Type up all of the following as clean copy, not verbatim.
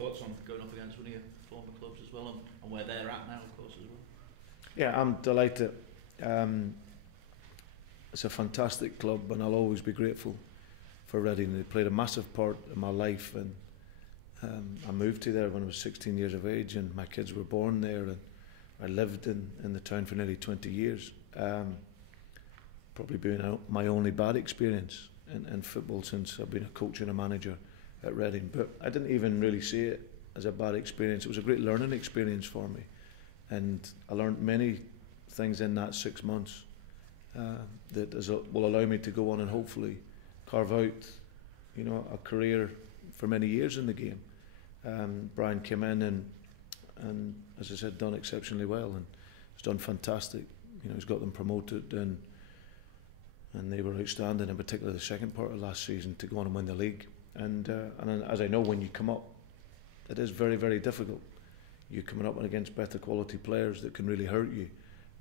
thoughts on going up against one of your former clubs as well, and where they're at now, of course, as well? Yeah, I'm delighted. It's a fantastic club, and I'll always be grateful for Reading. They played a massive part in my life, and I moved to there when I was 16 years of age, and my kids were born there, and I lived in the town for nearly 20 years. Probably been my only bad experience in football since I've been a coach and a manager at Reading, but I didn't even really see it as a bad experience. It was a great learning experience for me, and I learned many things in that 6 months that will allow me to go on and hopefully carve out, you know, a career for many years in the game. Brian came in and as I said, done exceptionally well, and he's done fantastic. You know, he's got them promoted, and they were outstanding, in particular the second part of last season, to go on and win the league. And as I know, when you come up, it is very, very difficult. You're coming up against better quality players that can really hurt you.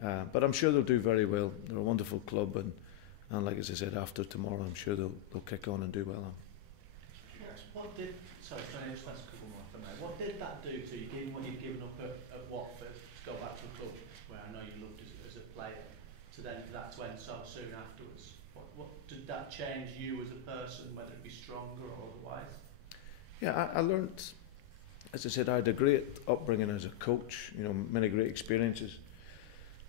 But I'm sure they'll do very well. They're a wonderful club, and like as I said, after tomorrow, I'm sure they'll kick on and do well. What did that do to you, given what you'd given up at Watford, to go back to a club where I know you loved as a player, to then for that to end so soon afterwards? What did that change you as a person, whether it be stronger or otherwise? Yeah, I learned, as I said, I had a great upbringing as a coach, you know, many great experiences.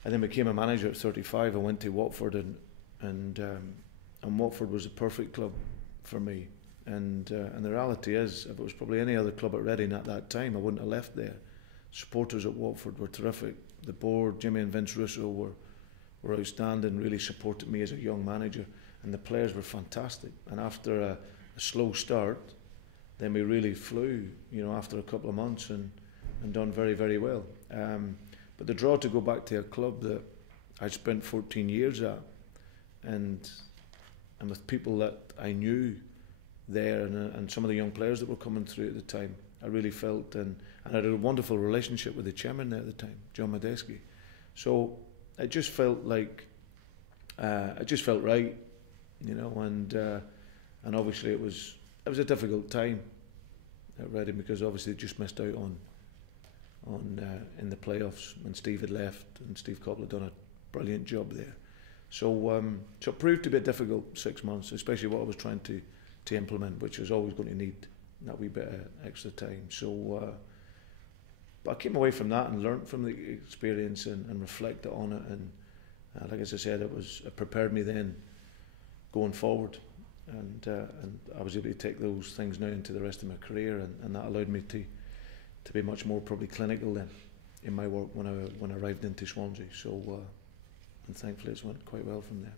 I then became a manager at 35. I went to Watford, and Watford was a perfect club for me. And the reality is, if it was probably any other club at Reading at that time, I wouldn't have left there. Supporters at Watford were terrific. The board, Jimmy and Vince Russo, were outstanding, really supported me as a young manager, and the players were fantastic. And after a slow start, then we really flew, you know, after a couple of months, and done very, very well. But the draw to go back to a club that I spent 14 years at, and with people that I knew there, and some of the young players that were coming through at the time, I really felt, and I had a wonderful relationship with the chairman there at the time, John Medeski. So it just felt like, it just felt right, you know, and obviously it was a difficult time at Reading, because obviously they just missed out on in the playoffs when Steve had left, and Steve Coppell had done a brilliant job there. So it proved to be a difficult 6 months, especially what I was trying to implement, which was always going to need that wee bit of extra time. So but I came away from that and learnt from the experience, and reflected on it, and like as I said, it prepared me then going forward, and I was able to take those things now into the rest of my career, and that allowed me to be much more probably clinical then in my work when I arrived into Swansea. So and thankfully it's went quite well from there.